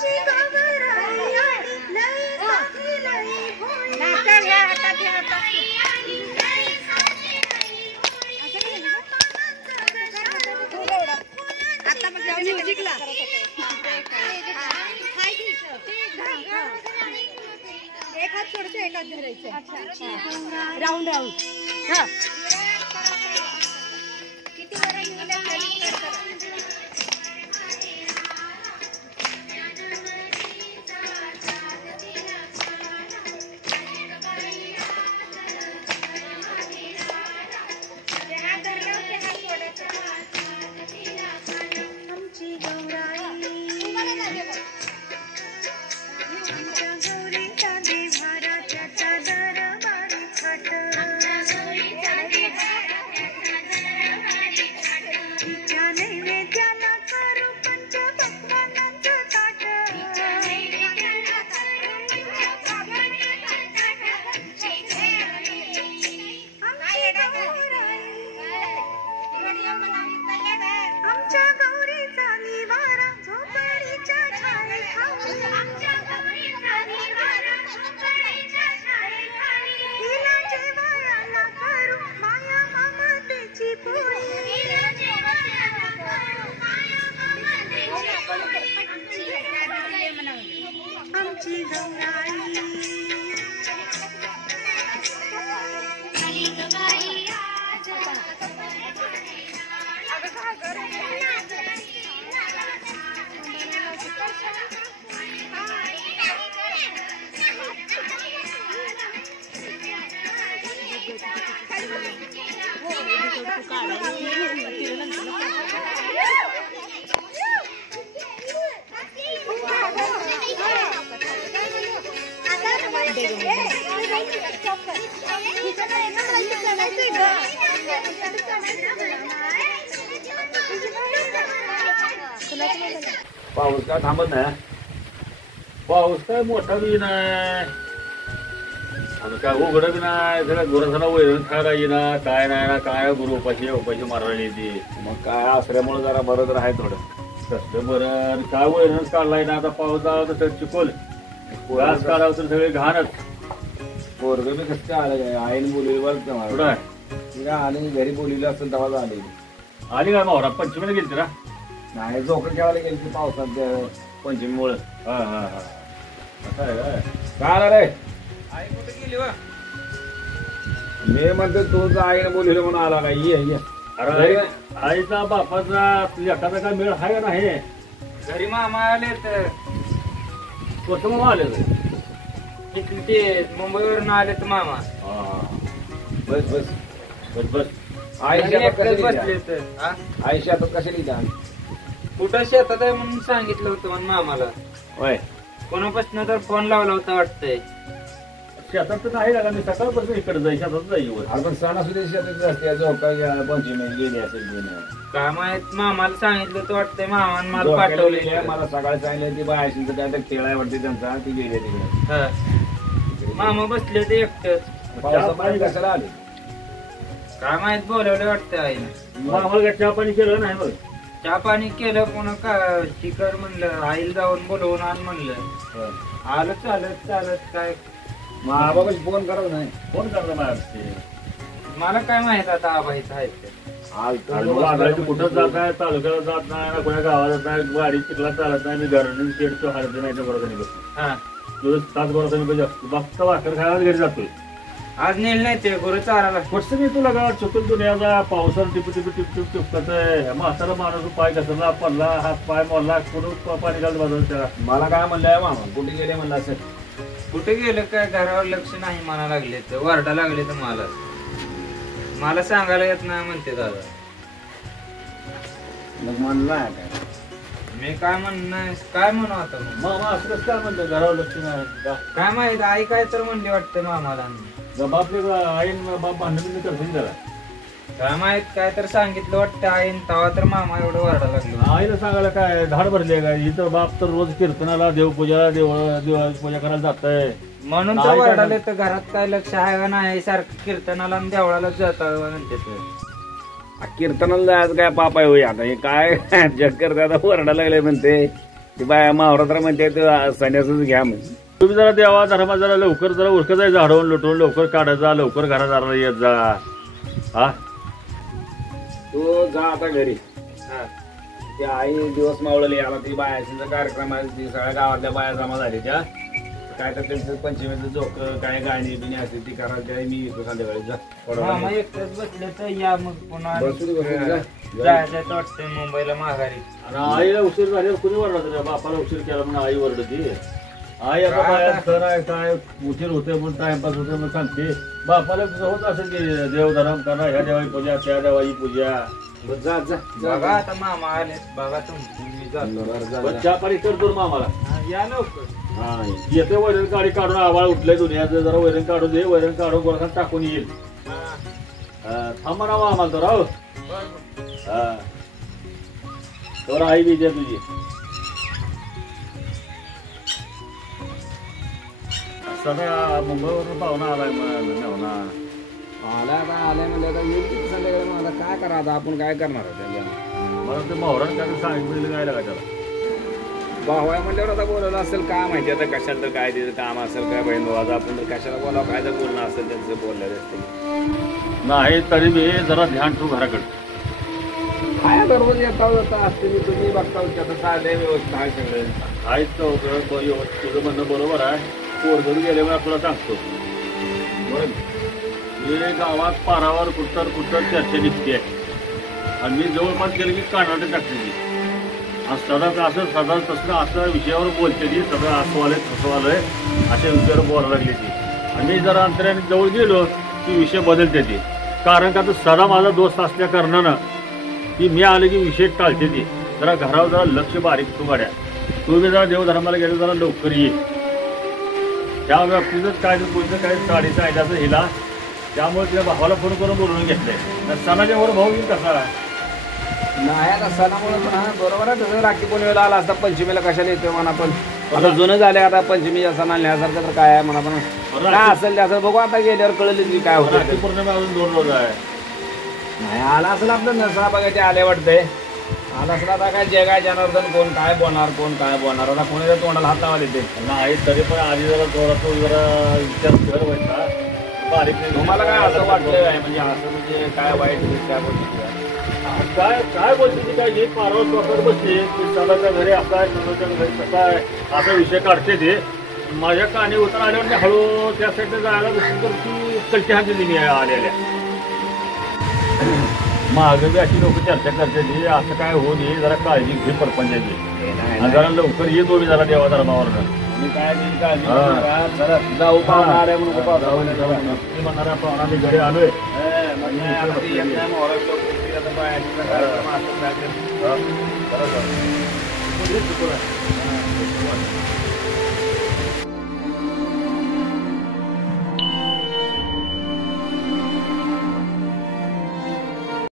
एक हात सोडते एक हात धरायचं. Round round. हा किती वेळा घेऊन पाऊस काय थांबत नाही. पाऊस काय मोठा बी नाही आणि काय उघड बी नाही. सगळ्या गुरांना वैरण खायला येईना काय नाही ना काय गुरु उपाशी मारायला येते. मग काय आसऱ्यामुळे जरा बरं तर आहे थोडं कसलं बरं. काय वैरणच काढलाय ना. आता पाऊस आला तर चिकोल घास काढावं तर सगळे घाणच. पोरग बी कसं आलं आईने बोलवलं आणि घरी बोलवलं असेल तेव्हा आली. आली काय मावरा पंचमीला गेली ना. नाही झोकं ठेवायला गेली की पावसात पंचमीमुळे. हा हा हा असं आहे काय. काय आला रे आई कुठे गेली वा. मी म्हणतो तुझं आईने बोलवलं म्हणून आला का. ये अरे आईचा बापाचा एखादा काय मेळ आहे का नाही. घरी मामा आले तर कोणतं मामा आले ते मुंबईवरून आले तर मामा. बस बस बस बस. आई शेतात कशा लिहिता. कुठं शेतात आहे म्हणून सांगितलं होतं म्हणून मामाला. होय कोणापासून तर फोन लावला होता वाटतंय. शेतात तर नाही लागा. मी सकाळपासून इकडे जाई शेतात जाईल. आपण सणासुद्धा शेतात असते झोपा पंचमी गेली असेल काय माहित. मामाला सांगितलं होतं वाटतंय. मामाने मला पाठवले. मला सकाळी सांगितलं ती बाय असेल तर काय तर खेळाय वाटते त्यांचा. ती गेली तिकडे. मामा बसले ते एकटंच. पाणी कशाला आले काय माहित. बोलवले वाटतं आईने. मामाला काय चहा पाणी केलं नाही. बघ चहा पाणी केलं पुन्हा का शिकर म्हणलं. आईला जाऊन बोलवून आण म्हणलं. आलं चालत चालत काय बाबा फोन करत नाही. फोन करत मला काय माहित आता आबाईच आहे कुठं जात नाही. तालुक्याला जात नाही ना कोणा गावाला जात नाही. गाडी चिखला चालत नाही. मी घरून शेडतो हरत नाही. तुझं तास बरोबर बघता वाकर खायला घरी जातोय. आज नेल नाही ते गुरु चाराला. कसं मी तुला गावात चुकून दुनियाचा पावसाला टिप टिप टिप टिप टिपकत आहे. म्हातारा माणूस पाय घसरला पडला हात पाय मोडला. कुठून पाणी घालत बाजूला त्याला. मला काय म्हणलंय मामा कुठे गेले म्हणलं असं. कुठे गेलं काय घरावर लक्ष नाही म्हणा लागले तर वरडा लागले तर मला सांगायला येत नाही म्हणते दादा. मग म्हणलं काय मी काय म्हणणं काय म्हणू आता. मामा असं कसं काय म्हणतं घरावर लक्ष नाही. काय माहित. आई काय तर म्हणली वाटतं मामाला. बापले आईन बाप भांडण करतील त्याला. काय माहित काय तर सांगितलं वाटतं आईन. तेव्हा तर मामा एवढं वरडा लागलो. आईला सांगायला काय धाड भरली काय. इथं बाप तर रोज कीर्तनाला देवपूजा देवाची पूजा करायला जातंय म्हणून तर वरडाले. तर घरात काय लक्ष आहे का नाही. सारखं कीर्तनाला आणि देवळाला जातं म्हणते. कीर्तनाला जायचं काय पाप आहे होय. आता हे काय जग करते आता वरडा लागले म्हणते. ते बाया मावरात्र म्हणते संन्यासच घ्या म्हणजे तुम्ही जरा देवा धर्मा जरा लवकर जरा उरकत जायचं हडवून लुटवून लवकर काढायचा लवकर घरात आला येत जा हा तू जा आता घरी ते आई दिवस मावळले आला ती बायाचा कार्यक्रम आहे ती सगळ्या गावातल्या बाया जमा झाली त्या काय तर त्यांचं पंचमीचं जोक काय गाणी बिणी असते ती करा त्या मी येतो संध्याकाळी जा मामा एकटेच बसले तर या मग पुन्हा बसू दे, बसू दे, जा. जायचं वाटतंय मुंबईला माघारी. आणि आईला उशीर झाल्यावर कुणी वरडत रे बापाला उशीर केला म्हणून आई वरडती आई आता बाया सण आहे काय उशीर होते म्हणून टाइमपास होते म्हणून सांगते बापाला होत असेल की देवधर्म करा ह्या देवाची पूजा त्या देवाची पूजा बस जा जा बघा आता मामा आले बघा तुम्ही जातो. पण चहा पाणी करतो मामाला हा, या लवकर. हा येते वैरण काढी काढून आवाळ उठलंय दुनियाचं जरा वैरण काढून दे वैरण काढून गोरखात टाकून येईल थांबा ना आम्हाला तर राहू हा तर आई बी द्या तुझी सगळ्या मुंबईवरून पाहुणा आलाय मेवना आला आता आलाय म्हणजे आता येईल किती संध्याकाळी मला काय करा आता आपण काय करणार आहे मला ते मोहरात काय सांगितलेलं काय लागा त्याला भावाय म्हणल्यावर आता बोलायला असेल काय माहिती आता कशाला तर काय तिथं काम असेल काय बहीण भावाचं आपण तर कशाला बोलावं काय तर बोलणं असेल त्यांचं बोललेलं असते नाही तरी बी जरा ध्यान ठेवू घराकडे काय बरोबर येता जाता असते मी तुम्ही बघता आता काय व्यवस्था आहे सगळं आहेच तुझं म्हणणं बरोबर आहे पोरगड गेल्यावर आपल्याला सांगतो बरं मी गावात पारावर कुठं चर्चा निघते आणि मी जवळपास गेले की कानाटे टाकते आणि सदा तसं असं विषयावर बोलते ती सगळं असं आलंय तसं आलंय अशा विषयावर बोलायला लागली ती आणि मी जरा अंतराने जवळ गेलो की विषय बदलते ती कारण का तर सदा माझा दोस्त असल्या कारणानं की मी आले की विषय टाळते ती जरा घरावर जरा लक्ष बारीक तू गाड्या तू बी जरा देवधर्माला गेलो जरा लवकर ये त्या व्यक्तीचंच काय कोणतं काय साडीचं ऐकायचं हिला त्यामुळे तिला भावाला फोन करून बोलवून घेतलंय तर सणाच्या वर भाऊ येईल कसा नाही आता सणामुळे पण हा बरोबर आहे तसं राखी पौर्णिमेला आला असता पंचमीला कशाला येतोय म्हणा पण आता जुनं झाले आता पंचमीच्या सणाला न्यासारखं तर काय आहे म्हणा पण काय असेल ते असं बघू आता गेल्यावर कळलं की काय होतं राखी पौर्णिमा अजून 2 रोज आहे नाही आला असेल आपलं नसला बघायचे आले वाटतंय आला असेल आता काय जे काय जनार्दन कोण काय बोलणार आता कोणी तोंडाला हात लावायला येते नाही तरी पण आधी जरा जोरात जरा विचार कर व्हायचा बारीक तुम्हाला काय असं वाटलं आहे म्हणजे असं म्हणजे काय वाईट त्या गोष्टी काय बोलते ती काय पारावर स्वतः बसते सदाच्या घरी असा आहे सदाच्या घरी कसा आहे असा विषय काढते ते माझ्या कानी उतर आल्यावर मी हळू त्या साईडला जायला बसली तर ती कलटी हाती दिली आलेल्या मागे बी अशी लोक चर्चा करते ती असं काय होऊ नये जरा काळजी घे परपंचाची आणि जरा लवकर ये दोन्ही जरा देवा धर्मावर मी काय काळजी जाऊ पाहुणा आलाय म्हणून म्हणणारा पाहुणा मी घरी आलोय कार्यक्रम